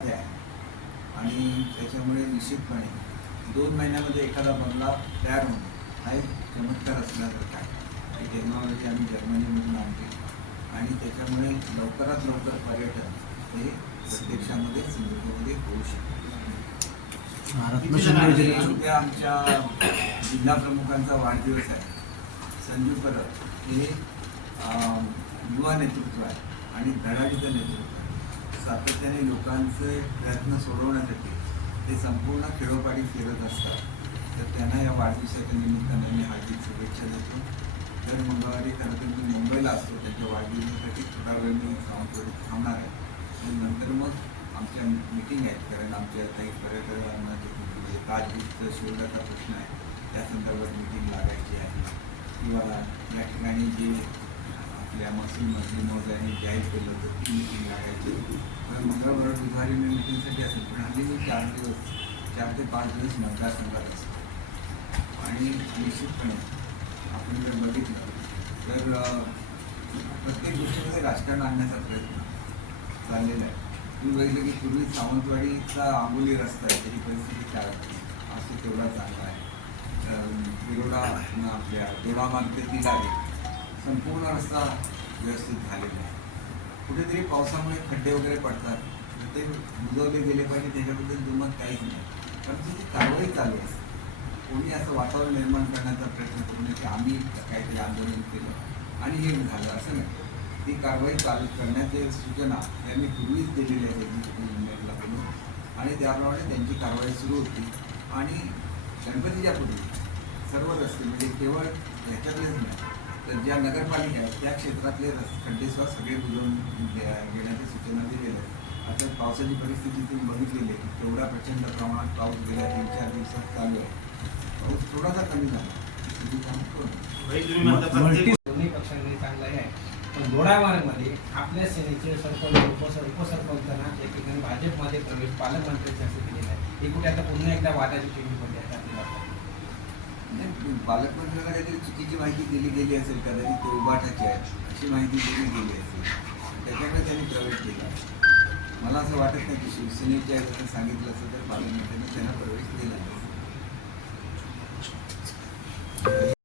आहे आणि त्याच्यामुळे निश्चितपणे 2 महिन्यामध्ये एखादा बंगला तयार होणं हा एक चमत्कार असल्यासारखा आहे. टेक्नॉलॉजी आम्ही जर्मनीमधून आणली आणि त्याच्यामुळे लवकरात लवकर पर्यटन हे प्रत्यक्षामध्ये सिंधुदुर्गमध्ये होऊ शकते. उद्या आमच्या जिल्हा प्रमुखांचा वाढदिवस आहे. संजू परब हे युवा नेतृत्व आहे आणि धडाडीचं नेतृत्व आहे. सातत्याने लोकांचे प्रयत्न सोडवण्यासाठी ते संपूर्ण खेडोपाडी फिरत असतात. तर त्यांना या वाढदिवसाच्या निमित्ताने मी हार्दिक शुभेच्छा देतो. दर मंगळवारी खरं तर मी मुंबईला असतो. त्यांच्या वाढदिवसासाठी थोडा वेळ मी सावंतवाडीत थांबणार आहे आणि नंतर मग आमच्या मिटिंग आहेत. कारण आमच्या काही पर्यटकांना जे ताजबीजचं शिवडाचा प्रश्न आहे त्या संदर्भात मिटिंग लागायची आहे किंवा या ठिकाणी जे आपल्या महसूल मंत्री महोदयांनी जाहीर केलं होतं ती मिटिंग लागायची. पण मंगळवार बुधवारी मी मिटिंगसाठी असेल, पण हल्ली मी 4 ते 5 दिवस मतदारसंघात असतो. आणि निश्चितपणे आपण जर बघितलं तर प्रत्येक गोष्टीमध्ये राजकारण आणण्याचा प्रयत्न चाललेला आहे. मी बघितलं की पूर्वी सावंतवाडीचा आंबोली रस्ता आहे, त्याची परिस्थिती काय होती असं तेवढा चांगला आहे. विरोडा आपल्या दोडामार्ग ती आहे संपूर्ण रस्ता व्यवस्थित झालेला आहे. कुठेतरी पावसामुळे खड्डे वगैरे पडतात, ते बुजवले गेले पाहिजे त्याच्याबद्दल दुमत काहीच नाही. कारण त्याची कारवाई चालू असते. कोणी असं वातावरण निर्माण करण्याचा प्रयत्न करू नये की आम्ही काहीतरी आंदोलन केलं आणि हे झालं असं नाही. ती कारवाई चालू करण्याच्या सूचना त्यांनी पूर्वीच दिलेल्या आहेत बोलून आणि त्याप्रमाणे त्यांची कारवाई सुरू होती. आणि गणपतीच्या पूर्वी सर्व रस्ते म्हणजे केवळ ह्याच्यातलेच नाही तर ज्या नगरपालिका आहेत त्या क्षेत्रातले खड्डेसुद्धा सगळे बुजवून घेण्याच्या सूचना दिलेल्या आहेत. आता पावसाची परिस्थिती तुम्ही बघितलेली आहे, तेवढा प्रचंड प्रमाणात पाऊस गेल्या 3-4 दिवसात चालू आहे. पाऊस थोडासा कमी झाला दोन्ही पक्षांनी चांगलं आहे. पण दोडामार्गमध्ये आपल्या सेनेचे सरपंच उपसरपंचांना या ठिकाणी भाजपमध्ये प्रवेश पालकमंत्र्यांची असं केलेलं आहे. हे कुठे आता पुन्हा एकदा वादाची टीम पडली आहे नाही. पालकमंत्र्यांना काहीतरी चुकीची माहिती दिली गेली असेल, कदाचित ते उभाटाची आहे अशी माहिती दिली गेली असेल, त्याच्यामुळे त्यांनी प्रवेश केला. मला असं वाटत नाही की शिवसेनेच्या जसं सांगितलं असेल तर पालकमंत्र्यांनी त्यांना प्रवेश दिला.